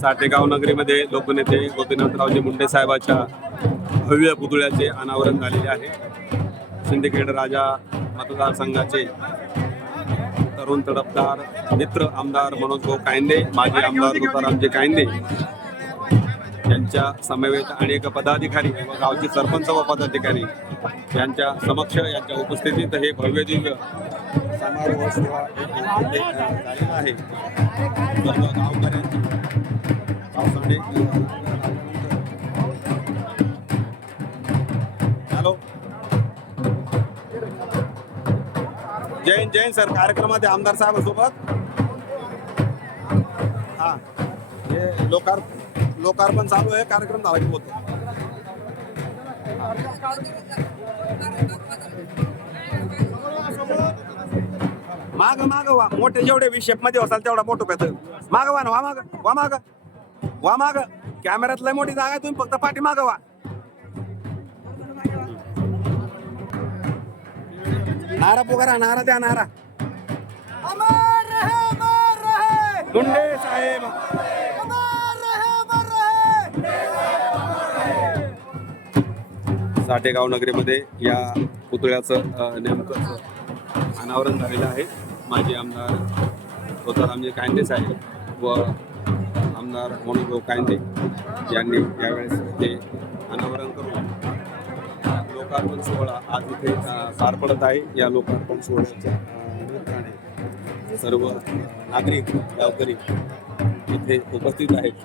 साठेगाव नगरीमध्ये लोकनेते गोपीनाथरावजी मुंडे साहेबाच्या भव्य पुतळ्याचे अनावरण झालेले आहे. सिंदखेड राजा मतदारसंघाचे तरुण तडफदार मित्र आमदार मनोज भाऊ कायंदे माजी आमदार तुकारामजी कायंदे यांच्या समवेत अनेक पदाधिकारी व गावचे सरपंच व पदाधिकारी यांच्या समक्ष यांच्या उपस्थितीत हे भव्य दिव्य समारोह सोहळा झालेला आहे. सर्व गावकऱ्यांची पावसाने हॅलो. जैन जैन सर कार्यक्रमात आहे आमदार साहेब सोबत हा. हे लोकार लोकार्पण चालू आहे कार्यक्रम झाला की बोलतो माग माग वा. मोठे जेवढे विषेपमध्ये असाल तेवढा मोठं पेत माग वा ना वा माग वा माग वा माग. कॅमेऱ्यात लय मोठी जागा आहे तुम्ही फक्त पाठी माग वा. नारा पोगारा नारा द्या नारा. अमर रहे अमर रहे. मुंडे साहेब. अमर रहे अमर रहे. साठेगाव नगरीमध्ये या पुतळ्याचं नेमकं अनावरण झालेलं आहे. माजी आमदार तुकारामजी कायंदे साहेब व आमदार मनोज कांदे यांनी यावेळेस ते अनावरण करून लोकार्पण सोहळा आज इथे पार पडत आहे. या लोकार्पण सोहळ्याच्या निमित्ताने सर्व नागरिक गावकरी इथे उपस्थित आहेत.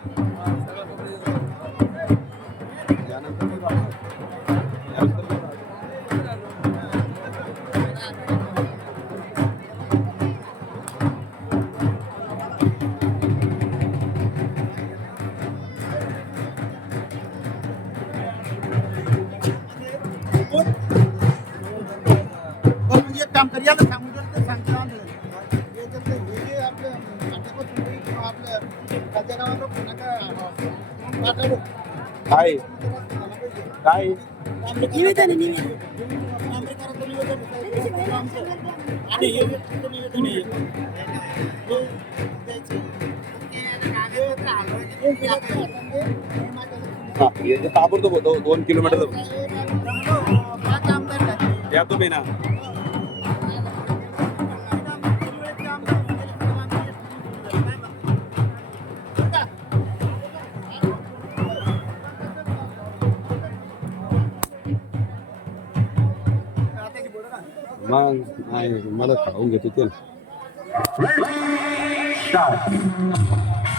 पण एक काम कर याला सांगून जर ते सांगतो आम्हाला. हे जर ते हे जे आपलं साठेपासून ते किंवा आपलं खाद्य गावाला कोणाला पाठवलं. काय काय निवेदन आहे, निवेदन. आंबेडकरांचं निवेदन आहे. आमचं. आणि हे व्यक्तीचं निवेदन आहे. द्यायचं. जे आपलं हातामध्ये, माझ्या जे ताबडतोब होतो दोन किलोमीटर. या तुम्ही ना मग नाही मला खाऊन घेतो ते Start.